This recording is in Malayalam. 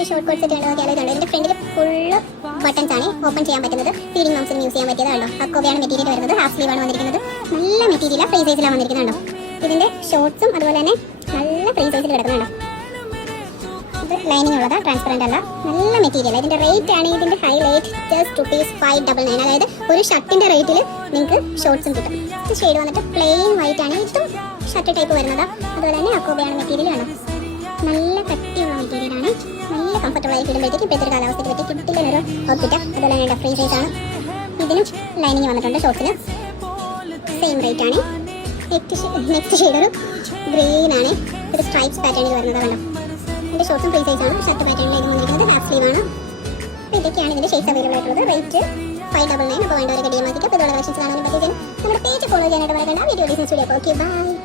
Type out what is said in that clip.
ഇങ്ങനത്തെ ഷോർട്ട് കോട്ട് സെറ്റ് നോക്കിയാൽ ഇതുണ്ട്. ഇതിന്റെ ഫ്രണ്ടിൽ ഫുള്ള് ബട്ടൺസ് ആണ് ഓപ്പൺ ചെയ്യാൻ പറ്റുന്നത്. ഫീഡിംഗ് മംസിന് യൂസ് ചെയ്യാൻ പറ്റിയതാണോ. അക്കോബയാണ് മെറ്റീരിയൽ വരുന്നത്. ഹാഫ് സ്ലീവ് ആണ് വന്നിരിക്കുന്നത്. നല്ല മെറ്റീരിയലാണ്, ഫ്രീ സൈസിലാണ് വന്നിരിക്കുന്നുണ്ടോ. ഇതിന്റെ ഷോർട്ട്സും അതുപോലെ തന്നെ നല്ല ഫ്രീ സൈസിൽ കിടക്കുന്നുണ്ടോ. ഇത് ലൈനിങ് ഉള്ളതാ, ട്രാൻസ്പെറന്റ് അല്ല. നല്ല മെറ്റീരിയൽ. ഇതിന്റെ റേറ്റ് ആണ് ഇതിന്റെ ഹൈലൈറ്റ് ജസ്റ്റ് ₹599. അതായത് ഒരു ഷർട്ടിന്റെ റേറ്റിൽ നിങ്ങൾക്ക് ഷോർട്ട്സും കിട്ടും. ഇത് ഷെയ്ഡ് വന്നിട്ട് പ്ലെയിൻ വൈറ്റ് ആണ്. ഇതും ഷർട്ട് ടൈപ്പ് വരുന്നതാ. അതുപോലെ തന്നെ അക്കോബയാണ് മെറ്റീരിയൽ ആണ്. നല്ല കട്ടിയുള്ള മെറ്റീരിയലാണ്. നല്ല കംഫർട്ടബിൾ ആയിട്ട് ഇടുമ്പോഴത്തേക്ക് ഇപ്പോഴത്തെ കാലാവസ്ഥയ്ക്ക് പറ്റി കിട്ടില്ലൊരു ഔട്ട്ഫിറ്റ്. അതുപോലെ തന്നെ ഫ്രീ സൈസ് ആണ്. ഇതിനും ലൈനിങ് വന്നിട്ടുണ്ട്. ഷോർട്സിന് സെയിം റേറ്റ് ആണ്. നെക്സ്റ്റ് ഷെയ്ഡ് ഒരു ഗ്രീൻ ആണ്. ഇത് സ്ട്രൈപ്സ് പാറ്റേണിൽ വരുന്നത് കണ്ടോ. ഇതിന്റെ ഷോർട്സും ഫ്രീ സൈസ് ആണ്. ഷർട്ട് പാറ്റേണിലേക്ക് വന്നിരിക്കുന്നത് ഹാഫ് സ്ലീവ് ആണ്. അപ്പോൾ ഇതൊക്കെയാണ് ഇതിന്റെ ഷെയ്ഡ്സ് അവൈലബിൾ ആയിട്ടുള്ളത്. റേറ്റ് $599. അപ്പോൾ വേണ്ടവരൊക്കെ DM ആക്കിയിട്ട് ഇതുള്ള കളക്ഷൻസ് കാണാനും പറ്റും. നമ്മുടെ പേജ് ഫോളോ ചെയ്യാനായിട്ട് മറക്കണ്ട. Video listen studio. Okay, by.